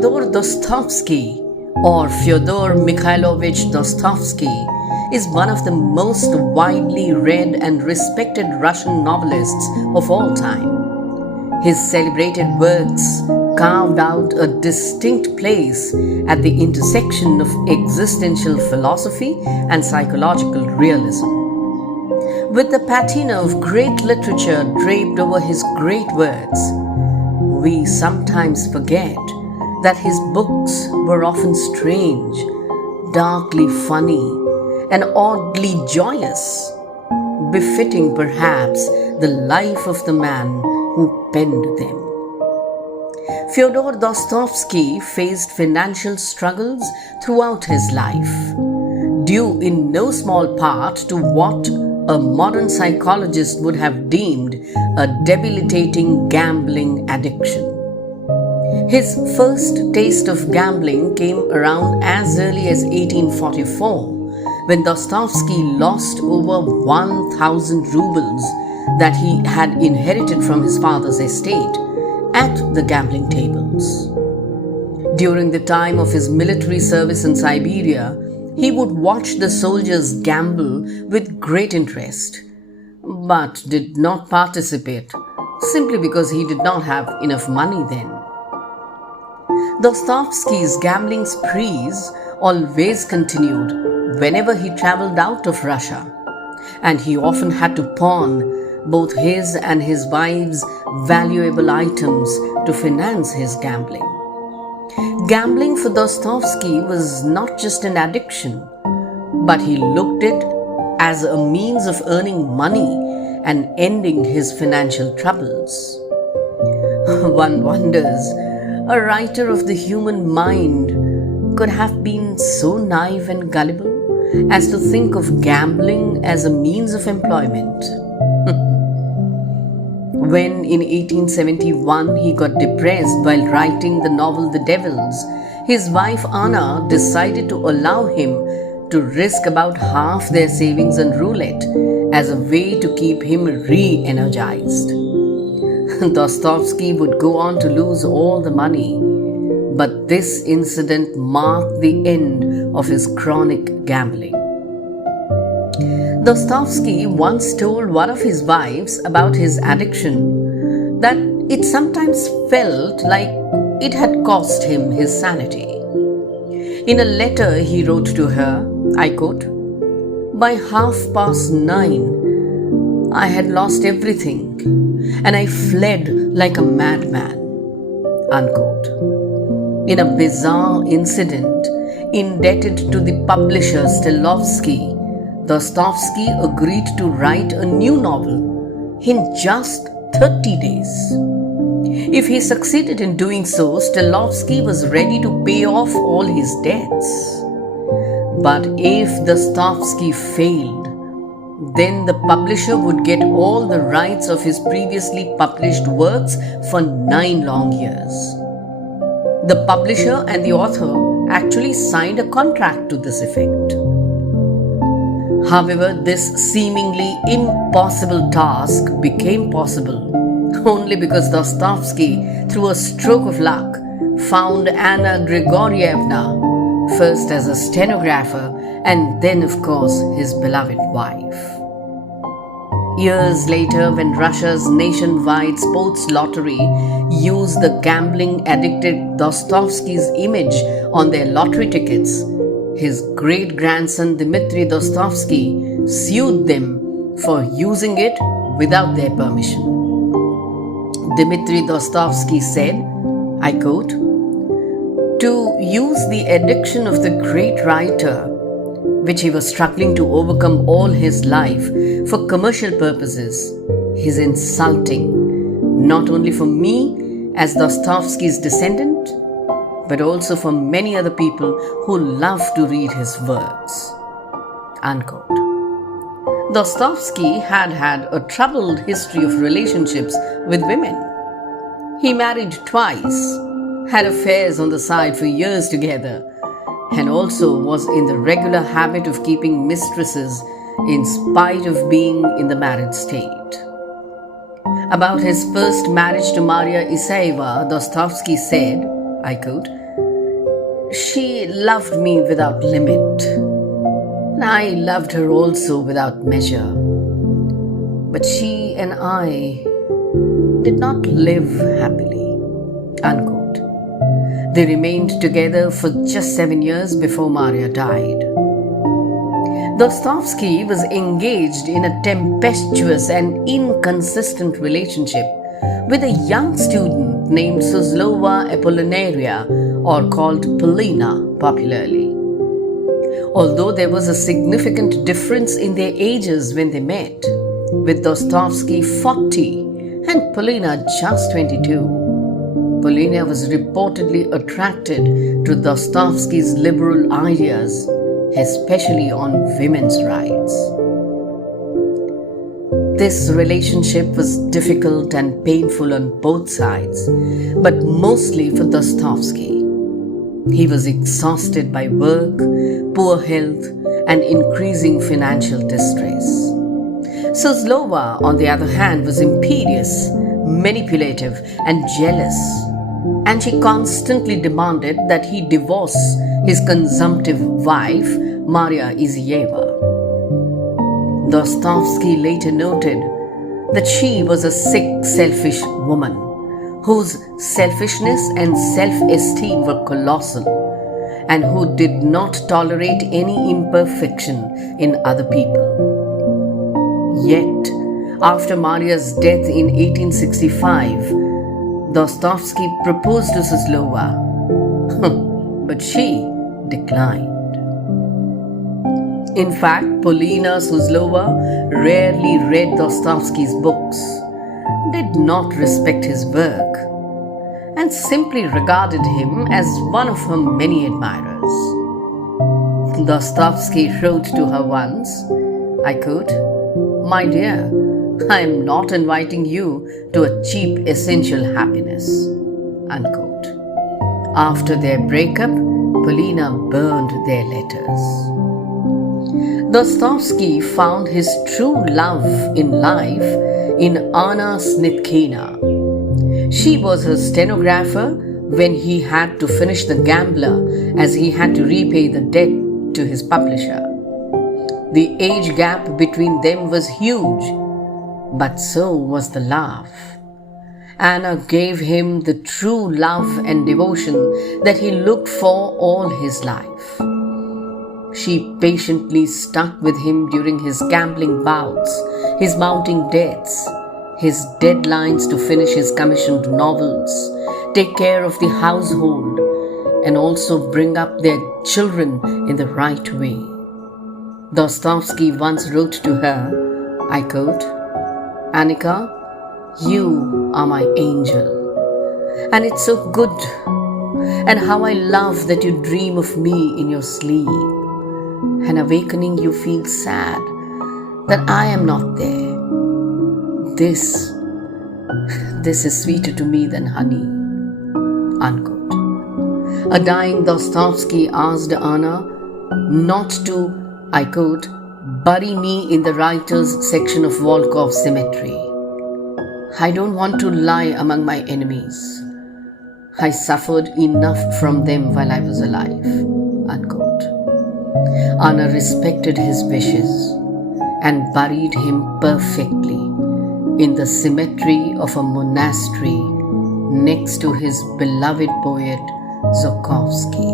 Fyodor Dostoevsky, or Fyodor Mikhailovich Dostoevsky, is one of the most widely read and respected Russian novelists of all time. His celebrated works carved out a distinct place at the intersection of existential philosophy and psychological realism. With the patina of great literature draped over his great works, we sometimes forget that his books were often strange, darkly funny, and oddly joyous, befitting perhaps the life of the man who penned them. Fyodor Dostoevsky faced financial struggles throughout his life, due in no small part to what a modern psychologist would have deemed a debilitating gambling addiction. His first taste of gambling came around as early as 1844, when Dostoevsky lost over 1,000 rubles that he had inherited from his father's estate at the gambling tables. During the time of his military service in Siberia, he would watch the soldiers gamble with great interest, but did not participate simply because he did not have enough money then. Dostoevsky's gambling sprees always continued whenever he traveled out of Russia, and he often had to pawn both his and his wife's valuable items to finance his gambling. Gambling for Dostoevsky was not just an addiction, but he looked at it as a means of earning money and ending his financial troubles. One wonders, a writer of the human mind could have been so naive and gullible as to think of gambling as a means of employment. When in 1871 he got depressed while writing the novel The Devils, his wife Anna decided to allow him to risk about half their savings on roulette as a way to keep him re-energized. Dostoevsky would go on to lose all the money, but this incident marked the end of his chronic gambling. Dostoevsky once told one of his wives about his addiction that it sometimes felt like it had cost him his sanity. In a letter he wrote to her, I quote, "By 9:30, I had lost everything and I fled like a madman," unquote. In a bizarre incident indebted to the publisher Stilovsky, Dostoevsky agreed to write a new novel in just 30 days. If he succeeded in doing so, Stilovsky was ready to pay off all his debts. But if Dostoevsky failed, then the publisher would get all the rights of his previously published works for 9 long years. The publisher and the author actually signed a contract to this effect. However, this seemingly impossible task became possible only because Dostoevsky, through a stroke of luck, found Anna Grigorievna, first as a stenographer and then, of course, his beloved wife. Years later, when Russia's nationwide sports lottery used the gambling-addicted Dostoevsky's image on their lottery tickets, his great-grandson Dmitri Dostoevsky sued them for using it without their permission. Dmitri Dostoevsky said, I quote, "To use the addiction of the great writer, which he was struggling to overcome all his life for commercial purposes, is insulting, not only for me as Dostoevsky's descendant, but also for many other people who love to read his works." Unquote. Dostoevsky had a troubled history of relationships with women. He married twice, had affairs on the side for years together, and also was in the regular habit of keeping mistresses in spite of being in the married state. About his first marriage to Maria Isaeva, Dostoevsky said, I quote, She loved me without limit, and I loved her also without measure. But she and I did not live happily. Unquote. They remained together for just 7 years before Maria died. Dostoevsky was engaged in a tempestuous and inconsistent relationship with a young student named Suslova Apollinaria, or called Polina popularly. Although there was a significant difference in their ages when they met, with Dostoevsky 40 and Polina just 22, Polina was reportedly attracted to Dostoevsky's liberal ideas, especially on women's rights. This relationship was difficult and painful on both sides, but mostly for Dostoevsky. He was exhausted by work, poor health, and increasing financial distress. Suslova, on the other hand, was imperious, manipulative, and jealous, and she constantly demanded that he divorce his consumptive wife, Maria Izieva. Dostoevsky later noted that she was a sick, selfish woman whose selfishness and self-esteem were colossal, and who did not tolerate any imperfection in other people. Yet, after Maria's death in 1865, Dostoevsky proposed to Suslova, but she declined. In fact, Polina Suslova rarely read Dostoevsky's books, did not respect his work, and simply regarded him as one of her many admirers. Dostoevsky wrote to her once, I quote, "My dear, I am not inviting you to a cheap essential happiness." Unquote. After their breakup, Polina burned their letters. Dostoevsky found his true love in life in Anna Snitkina. She was her stenographer when he had to finish The Gambler, as he had to repay the debt to his publisher. The age gap between them was huge, but so was the love. Anna gave him the true love and devotion that he looked for all his life. She patiently stuck with him during his gambling bouts, his mounting debts, his deadlines to finish his commissioned novels, take care of the household, and also bring up their children in the right way. Dostoevsky once wrote to her, I quote, "Annika, you are my angel, and it's so good, and how I love that you dream of me in your sleep, and awakening you feel sad that I am not there. This is sweeter to me than honey." Unquote. A dying Dostoevsky asked Anna not to, I quote, "bury me in the writers' section of Volkov's cemetery. I don't want to lie among my enemies. I suffered enough from them while I was alive." Unquote. Anna respected his wishes and buried him perfectly in the cemetery of a monastery next to his beloved poet Zhukovsky.